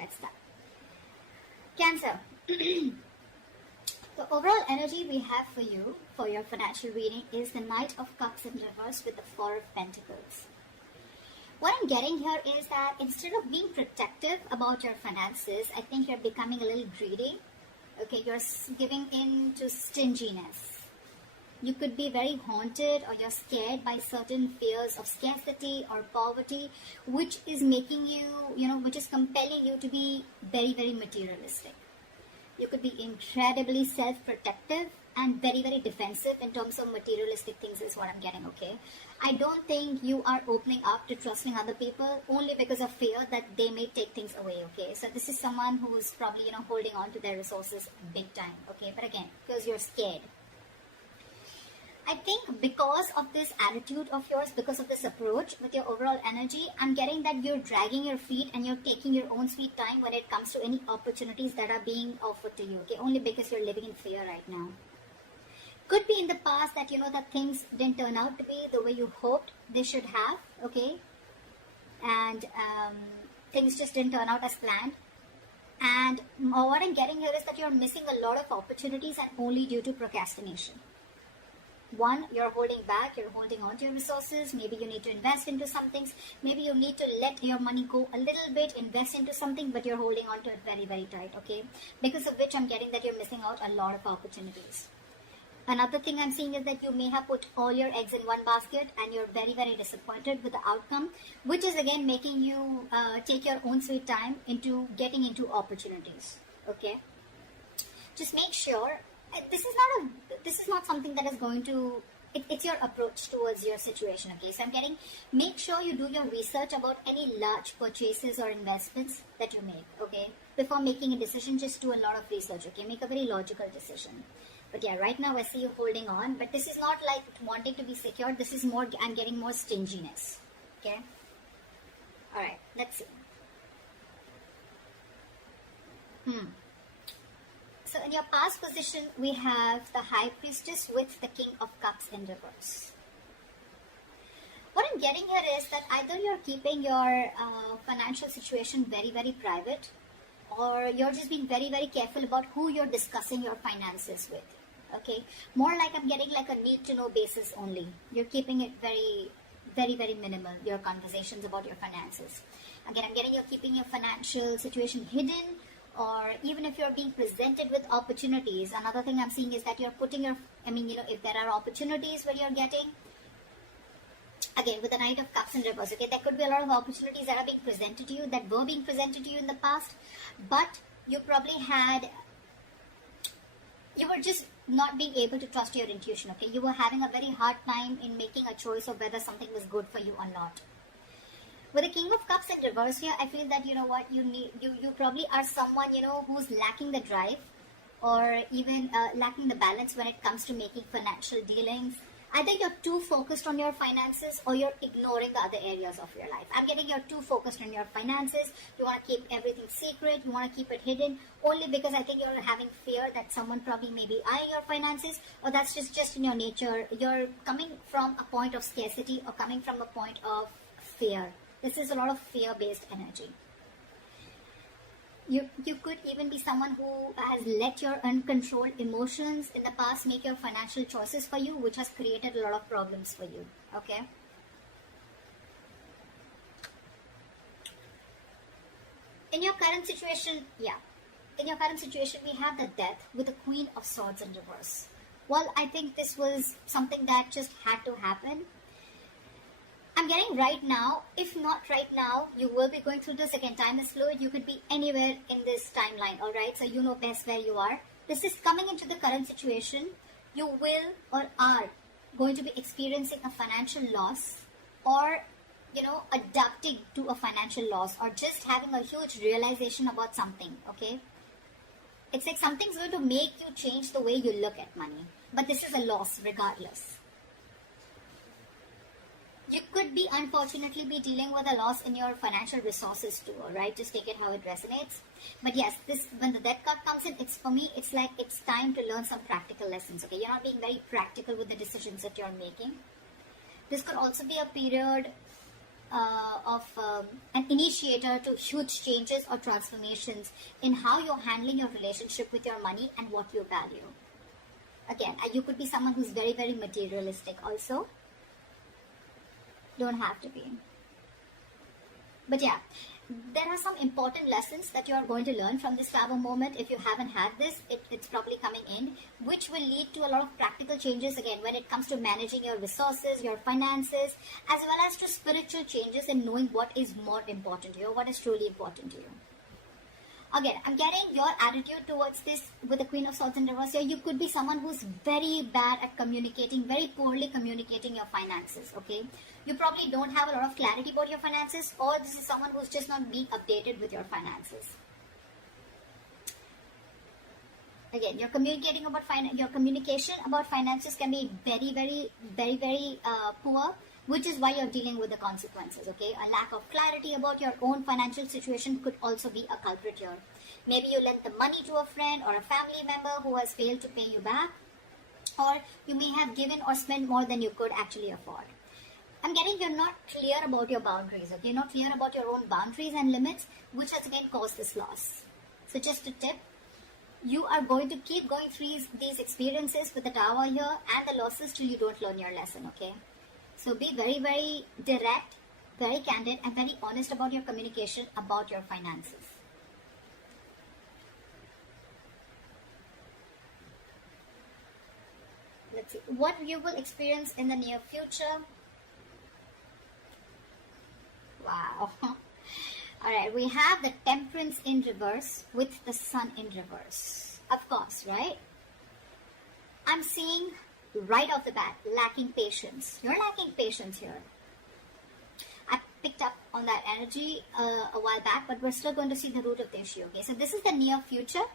let's start. Cancer. The overall energy we have for you, for your financial reading, is the Knight of Cups in reverse with the Four of Pentacles. What I'm getting here is that instead of being protective about your finances, I think you're becoming a little greedy. Okay, you're giving in to stinginess. You could be very haunted, or you're scared by certain fears of scarcity or poverty, which is making you, which is compelling you to be very, very materialistic. You could be incredibly self-protective and very, very defensive in terms of materialistic things is what I'm getting, okay? I don't think you are opening up to trusting other people only because of fear that they may take things away, okay? So this is someone who's probably, holding on to their resources big time, okay? But again, because you're scared. I think because of this attitude of yours, because of this approach with your overall energy, I'm getting that you're dragging your feet and you're taking your own sweet time when it comes to any opportunities that are being offered to you, okay? Only because you're living in fear right now. Could be in the past that, that things didn't turn out to be the way you hoped they should have, okay? And things just didn't turn out as planned. And what I'm getting here is that you're missing a lot of opportunities and only due to procrastination. One, you're holding back, you're holding on to your resources. Maybe you need to invest into some things. Maybe you need to let your money go a little bit, invest into something, but you're holding on to it very, very tight, okay? Because of which I'm getting that you're missing out a lot of opportunities. Another thing I'm seeing is that you may have put all your eggs in one basket and you're very, very disappointed with the outcome, which is again making you take your own sweet time into getting into opportunities, okay? Just make sure this is not something that is going to, it's your approach towards your situation, okay? So I'm getting, make sure you do your research about any large purchases or investments that you make, okay? Before making a decision, just do a lot of research, okay? Make a very logical decision. But yeah, right now I see you holding on, but this is not like wanting to be secure. This is more, I'm getting more stinginess, okay? All right, let's see. So in your past position, we have the High Priestess with the King of Cups in reverse. What I'm getting here is that either you're keeping your financial situation very, very private, or you're just being very, very careful about who you're discussing your finances with, okay? More like I'm getting like a need-to-know basis only. You're keeping it very, very, very minimal, your conversations about your finances. Again, I'm getting you're keeping your financial situation hidden, or even if you're being presented with opportunities. Another thing I'm seeing is that you're putting your, if there are opportunities where you're getting, again, with the Knight of Cups in reverse, okay, there could be a lot of opportunities that are being presented to you, that were being presented to you in the past, but you probably you were just not being able to trust your intuition, okay? You were having a very hard time in making a choice of whether something was good for you or not. With the King of Cups in reverse here, I feel that, you probably are someone, who's lacking the drive, or even lacking the balance when it comes to making financial dealings. Either you're too focused on your finances, or you're ignoring the other areas of your life. I'm getting you're too focused on your finances. You want to keep everything secret. You want to keep it hidden, only because I think you're having fear that someone probably may be eyeing your finances, or that's just in your nature. You're coming from a point of scarcity, or coming from a point of fear. This is a lot of fear-based energy. You could even be someone who has let your uncontrolled emotions in the past make your financial choices for you, which has created a lot of problems for you, okay? In your current situation, we have the Death with the Queen of Swords in reverse. Well, I think this was something that just had to happen. I'm getting right now, if not right now, you will be going through this. Again, time is fluid. You could be anywhere in this timeline, alright? So you know best where you are. This is coming into the current situation. You will or are going to be experiencing a financial loss, or, adapting to a financial loss, or just having a huge realization about something, okay? It's like something's going to make you change the way you look at money. But this is a loss regardless. You could be, unfortunately, be dealing with a loss in your financial resources too, alright? Just take it how it resonates. But yes, when the Death card comes in, it's for me, it's like it's time to learn some practical lessons, okay? You're not being very practical with the decisions that you're making. This could also be a period an initiator to huge changes or transformations in how you're handling your relationship with your money and what you value. Again, you could be someone who's very, very materialistic also. Don't have to be. But yeah, there are some important lessons that you are going to learn from this travel moment. If you haven't had this, it's probably coming in, which will lead to a lot of practical changes again when it comes to managing your resources, your finances, as well as to spiritual changes in knowing what is more important to you, what is truly important to you. Again, I'm getting your attitude towards this with the Queen of Swords in reverse here. You could be someone who's very bad at communicating, very poorly communicating your finances, okay? You probably don't have a lot of clarity about your finances, or this is someone who's just not being updated with your finances. Again, your communication about finances can be very poor, which is why you're dealing with the consequences, okay? A lack of clarity about your own financial situation could also be a culprit here. Maybe you lent the money to a friend or a family member who has failed to pay you back, or you may have given or spent more than you could actually afford. I'm getting you're not clear about your boundaries, okay? You're not clear about your own boundaries and limits, which has again caused this loss. So just a tip, you are going to keep going through these experiences with the Tower here and the losses till you don't learn your lesson, okay? So be very, very direct, very candid, and very honest about your communication about your finances. Let's see what you will experience in the near future. Wow. Alright, we have the Temperance in reverse with the Sun in reverse. Of course, right? I'm seeing right off the bat, lacking patience. You're lacking patience here. I picked up on that energy a while back, but we're still going to see the root of the issue, okay? So this is the near future.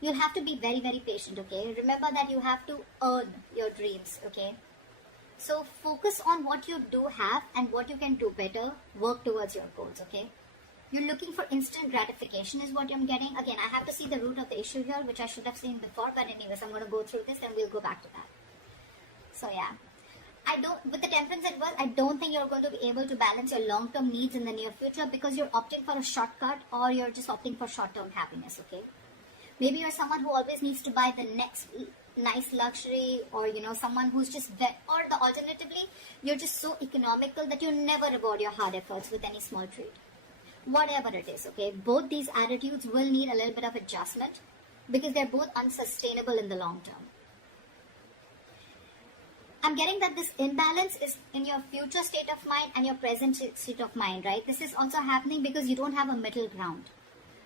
You'll have to be very, very patient, okay? Remember that you have to earn your dreams, okay? So focus on what you do have and what you can do better. Work towards your goals, okay? You're looking for instant gratification is what I'm getting. Again, I have to see the root of the issue here, which I should have seen before. But anyways, I'm going to go through this and we'll go back to that. So yeah, with the Temperance at work, I don't think you're going to be able to balance your long-term needs in the near future because you're opting for a shortcut or you're just opting for short-term happiness, okay? Maybe you're someone who always needs to buy the next nice luxury, or someone who's just or the alternatively, you're just so economical that you never reward your hard efforts with any small treat. Whatever it is, okay? Both these attitudes will need a little bit of adjustment because they're both unsustainable in the long term. I'm getting that this imbalance is in your future state of mind and your present state of mind, right? This is also happening because you don't have a middle ground.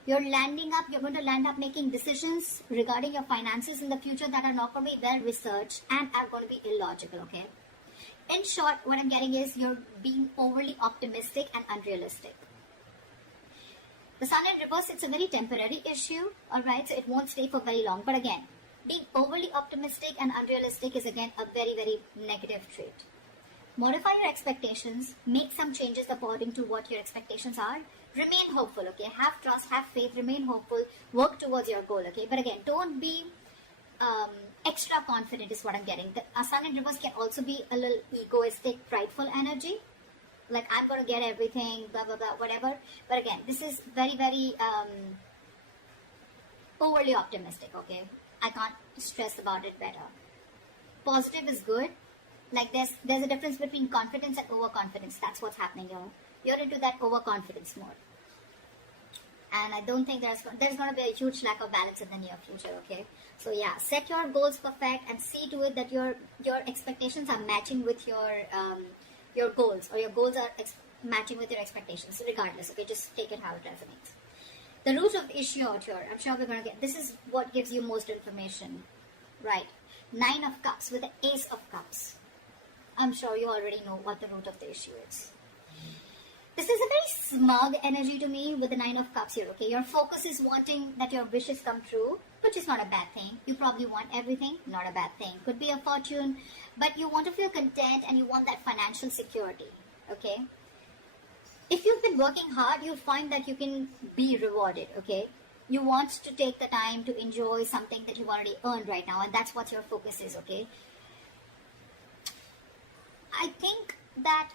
You're going to land up making decisions regarding your finances in the future that are not going to be well researched and are going to be illogical, okay? In short, what I'm getting is you're being overly optimistic and unrealistic. The Sun in reverse, it's a very temporary issue, alright? So it won't stay for very long. But again, being overly optimistic and unrealistic is again a very, very negative trait. Modify your expectations, make some changes according to what your expectations are. Remain hopeful, okay? Have trust, have faith, remain hopeful, work towards your goal, okay? But again, don't be extra confident is what I'm getting. The Sun in reverse can also be a little egoistic, prideful energy. Like, I'm going to get everything, blah, blah, blah, whatever. But again, this is very, very overly optimistic, okay? I can't stress about it better. Positive is good. Like, there's a difference between confidence and overconfidence. That's what's happening here. You're into that overconfidence mode. And I don't think there's going to be a huge lack of balance in the near future, okay? So yeah, set your goals perfect and see to it that your expectations are matching with your goals, or your goals are matching with your expectations, regardless, okay? Just take it how it resonates. The root of the issue out here, I'm sure we're going to get, this is what gives you most information, right? 9 of Cups with the Ace of Cups. I'm sure you already know what the root of the issue is. This is a very smug energy to me with the 9 of Cups here, okay? Your focus is wanting that your wishes come true, which is not a bad thing. You probably want everything, not a bad thing. Could be a fortune, but you want to feel content and you want that financial security, okay? If you've been working hard, you'll find that you can be rewarded, okay? You want to take the time to enjoy something that you've already earned right now, and that's what your focus is, okay? I think that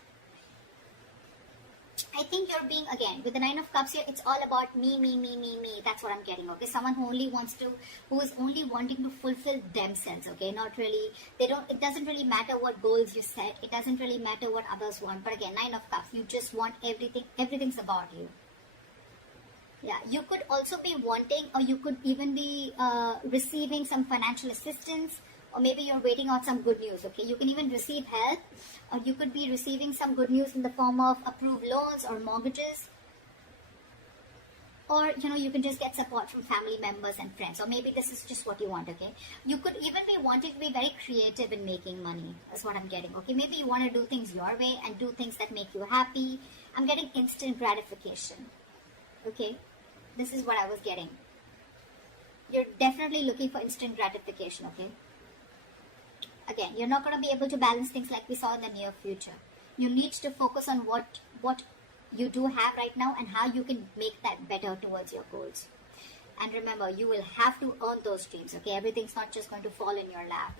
I think you're being, again, with the Nine of Cups here, it's all about me, me, me, me, me. That's what I'm getting, okay? Someone who who is only wanting to fulfill themselves, okay? Not really, it doesn't really matter what goals you set. It doesn't really matter what others want. But again, Nine of Cups, you just want everything's about you. Yeah, you could also be wanting, or you could even be receiving some financial assistance, or maybe you're waiting on some good news, okay? You can even receive help, or you could be receiving some good news in the form of approved loans or mortgages, or you can just get support from family members and friends, or maybe this is just what you want, okay? You could even be wanting to be very creative in making money. That's what I'm getting, okay? Maybe you want to do things your way and do things that make you happy. I'm getting instant gratification, okay? This is what I was getting. You're definitely looking for instant gratification, okay? Again, you're not going to be able to balance things like we saw in the near future. You need to focus on what you do have right now and how you can make that better towards your goals. And remember, you will have to earn those dreams, okay? Everything's not just going to fall in your lap.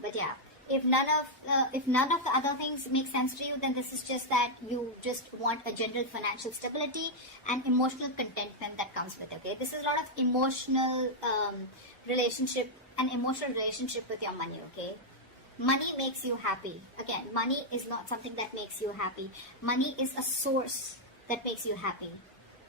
But yeah, if none of the other things make sense to you, then this is just that you just want a general financial stability and emotional contentment that comes with it, okay? This is a lot of emotional relationship with your money, okay? Money makes you happy. Again, money is not something that makes you happy. Money is a source that makes you happy.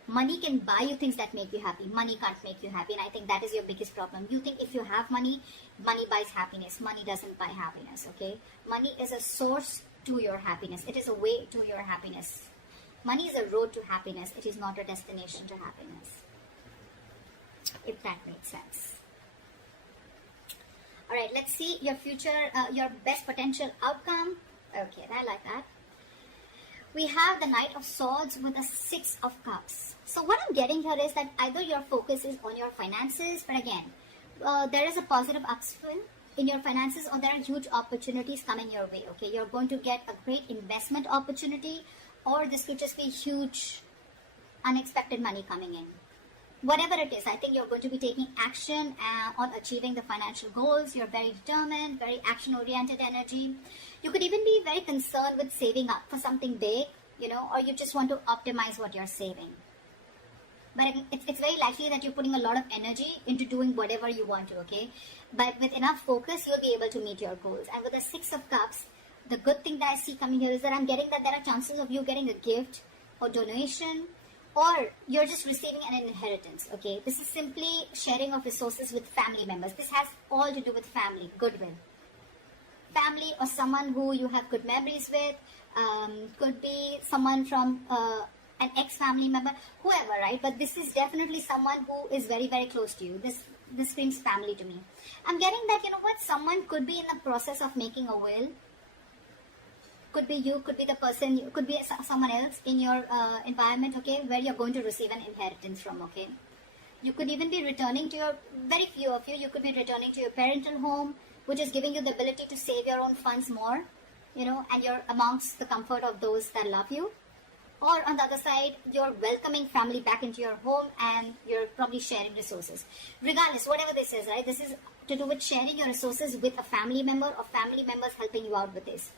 Money can buy you things that make you happy. Money can't make you happy, and I think that is your biggest problem. You think if you have money, money buys happiness. Money doesn't buy happiness, okay? Money is a source to your happiness. It is a way to your happiness. Money is a road to happiness. It is not a destination to happiness. If that makes sense. Alright, let's see your future, your best potential outcome. Okay, I like that. We have the Knight of Swords with the Six of Cups. So what I'm getting here is that either your focus is on your finances, but again, there is a positive upswing in your finances, or there are huge opportunities coming your way, okay? You're going to get a great investment opportunity, or this could just be huge unexpected money coming in. Whatever it is, I think you're going to be taking action on achieving the financial goals. You're very determined, very action-oriented energy. You could even be very concerned with saving up for something big, or you just want to optimize what you're saving. But it's very likely that you're putting a lot of energy into doing whatever you want to, okay? But with enough focus, you'll be able to meet your goals. And with the Six of Cups, the good thing that I see coming here is that I'm getting that there are chances of you getting a gift or donation, or you're just receiving an inheritance, okay? This is simply sharing of resources with family members. This has all to do with family, goodwill. Family or someone who you have good memories with, could be someone from an ex-family member, whoever, right? But this is definitely someone who is very, very close to you. This screams family to me. I'm getting that, someone could be in the process of making a will. Could be you, could be the person, could be someone else in your environment, okay, where you're going to receive an inheritance from, okay. You could even be returning to very few of you could be returning to your parental home, which is giving you the ability to save your own funds more, and you're amongst the comfort of those that love you. Or on the other side, you're welcoming family back into your home and you're probably sharing resources. Regardless, whatever this is, right, this is to do with sharing your resources with a family member or family members helping you out with this.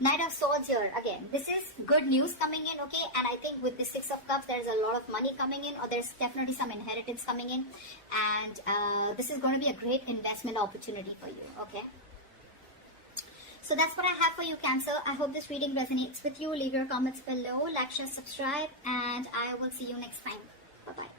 Knight of Swords here, again, this is good news coming in, okay? And I think with the Six of Cups, there's a lot of money coming in, or there's definitely some inheritance coming in. And this is going to be a great investment opportunity for you, okay? So that's what I have for you, Cancer. I hope this reading resonates with you. Leave your comments below, like, share, subscribe, and I will see you next time. Bye-bye.